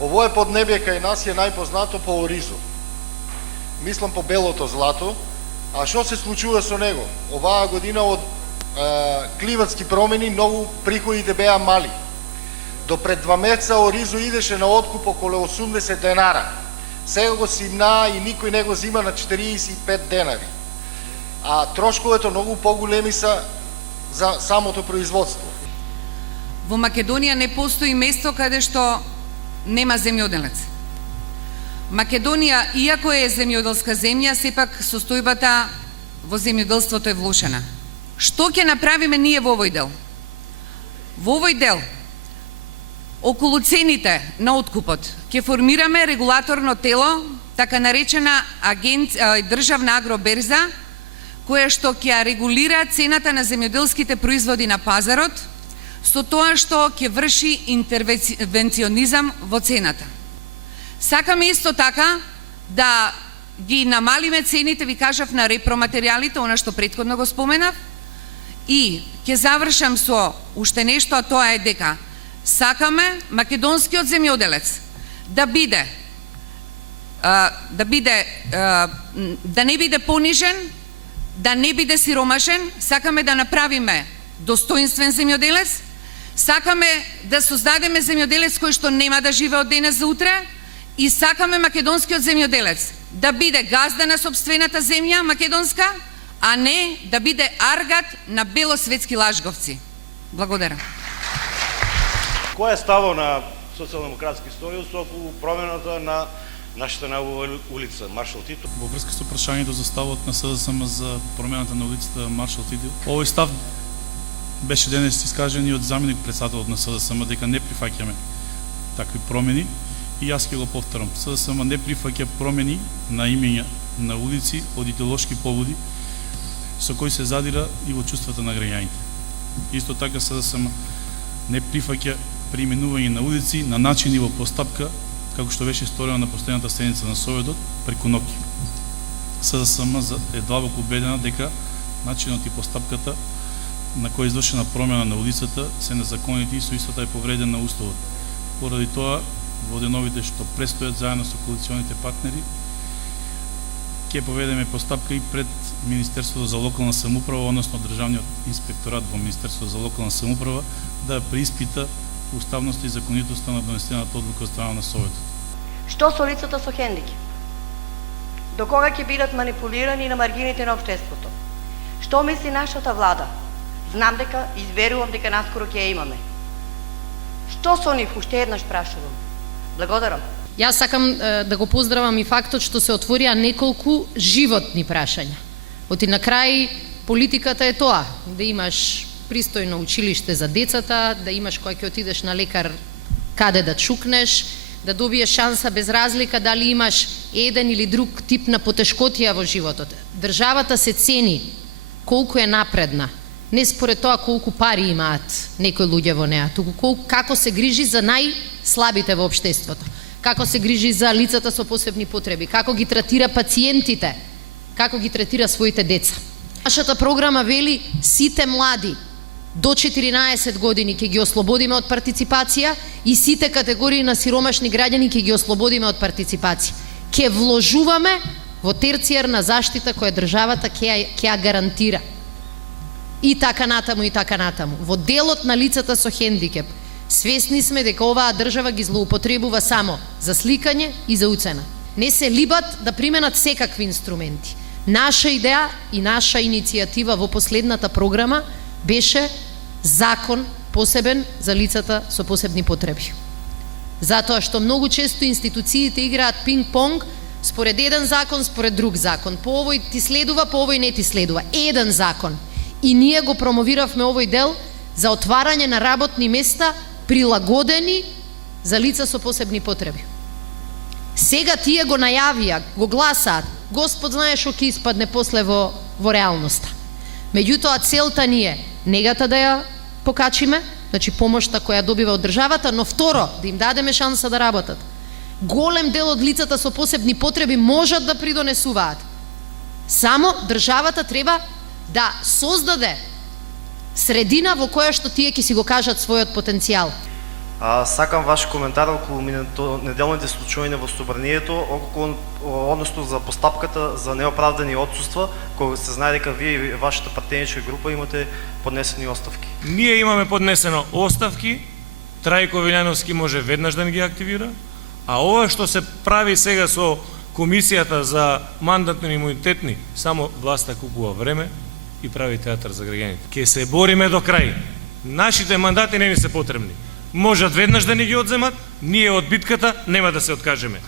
Овое поднебие кај нас е најпознато по оризу. Мислам по белото злато. А што се случува со него? Оваа година од климатски промени многу приходите беа мали. До пред 2 месеца оризу идеше на откуп околу 80 денара. Сега го симнаа и никој не го зима на 45 денари. А трошковете многу поголеми са за самото производство. Во Македонија не постои место каде што нема земјоделец. Македонија, иако е земјоделска земја, сепак состојбата во земјоделството е влошена. Што ќе направиме ние во овој дел? Во овој дел, околу цените на откупот, ќе формираме регулаторно тело, така наречена државна агроберза, која што ќе регулира цената на земјоделските производи на пазарот, со тоа што ќе врши интервенционизам во цената. Сакаме исто така да ги намалиме цените, ви кажав, на репроматеријалите, она што претходно го споменав, и ќе завршам со уште нешто, а тоа е дека сакаме македонскиот земјоделец да не биде понижен, да не биде сиромашен. Сакаме да направиме достоинствен земјоделец, сакаме да создадеме земјоделец кој што нема да живее од денес за утре, и сакаме македонскиот земјоделец да биде газда на сопствената земја македонска, а не да биде аргат на белосветски лажговци. Благодарам. Кој е ставот на Социјалдемократски сојуз околу промената на нашата нова улица Маршал Тито? Во врска со прашањето за ставот на СДСМ за промената на улицата Маршал Тито, овој став беше денес искажен и од заменик председателот на СДСМ дека не прифаќаме такви промени, и јас ќе го повторам. СДСМ не прифаќа промени на имења на улици од идеолошки поводи со кои се задира и во чувствата на граѓаните. Исто така СДСМ не прифаќа преименување на улици на начин и во постапка како што беше сторено на последната седница на Советот преку ноќ. СДСМ е длабоко убедена дека начинот и постапката на која извршена промена на улицата се незаконити и со истата е повреден на уставот. Поради тоа, во деновите што престојат заедно со коалиционите партнери, ќе поведеме постапка и пред Министерството за локална самоуправа, односно Државниот инспекторат во Министерството за локална самоуправа, да преиспита уставноста и законитоста на донесената одлука од страна на Советот. Што со лицата со хендикеп? До кога ќе бидат манипулирани на маргините на општеството? Што мисли нашата влада? Знам дека и верувам дека наскоро ќе ја имаме. Што со нив? Уште еднаш прашувам. Благодарам. Јас сакам да го поздравам и фактот што се отворија неколку животни прашања. Оти на крај политиката е тоа, да имаш пристојно училиште за децата, да имаш кога ќе отидеш на лекар каде да чукнеш, да добиеш шанса без разлика дали имаш еден или друг тип на потешкотија во животот. Државата се цени колку е напредна, не според тоа колку пари имаат некои луѓе во неа, туку како се грижи за најслабите во општеството, како се грижи за лицата со посебни потреби, како ги третира пациентите, како ги третира своите деца. Нашата програма вели сите млади до 14 години ќе ги ослободиме од партиципација и сите категории на сиромашни граѓани ќе ги ослободиме од партиципација. Ќе вложуваме во терцијарна заштита која државата ќе ја гарантира. И така натаму, и така натаму. Во делот на лицата со хендикеп, свесни сме дека оваа држава ги злоупотребува само за сликање и за уцена. Не се либат да применат секакви инструменти. Наша идеја и наша иницијатива во последната програма беше закон посебен за лицата со посебни потреби. Затоа што многу често институциите играат пинг-понг, според еден закон, според друг закон. По овој ти следува, по овој не ти следува. Еден закон. И ние го промовиравме овој дел за отварање на работни места прилагодени за лица со посебни потреби. Сега тие го најавија, го гласаат. Господ знае што ќе испадне после во реалноста. Меѓутоа целта ни е негата да ја покачиме, значи помошта која добива од државата, но второ, да им дадеме шанса да работат. Голем дел од лицата со посебни потреби можат да придонесуваат. Само државата треба да создаде средина во која што тие ќе си го кажат својот потенцијал. Сакам ваш коментар околу неделните случаи во собранието, односно за постапката за неоправдани отсуства, кога се знае дека вие и вашата партијничка група имате поднесени оставки. Ние имаме поднесено оставки, Трајко Вилјановски може веднаш да ни ги активира, а ова што се прави сега со Комисијата за мандатно-имунитетни, само власта купува време и прави театар за граѓаните. Ке се бориме до крај. Нашите мандати не ни се потребни. Можат веднаш да ни ги одземат, ние од битката нема да се откажеме.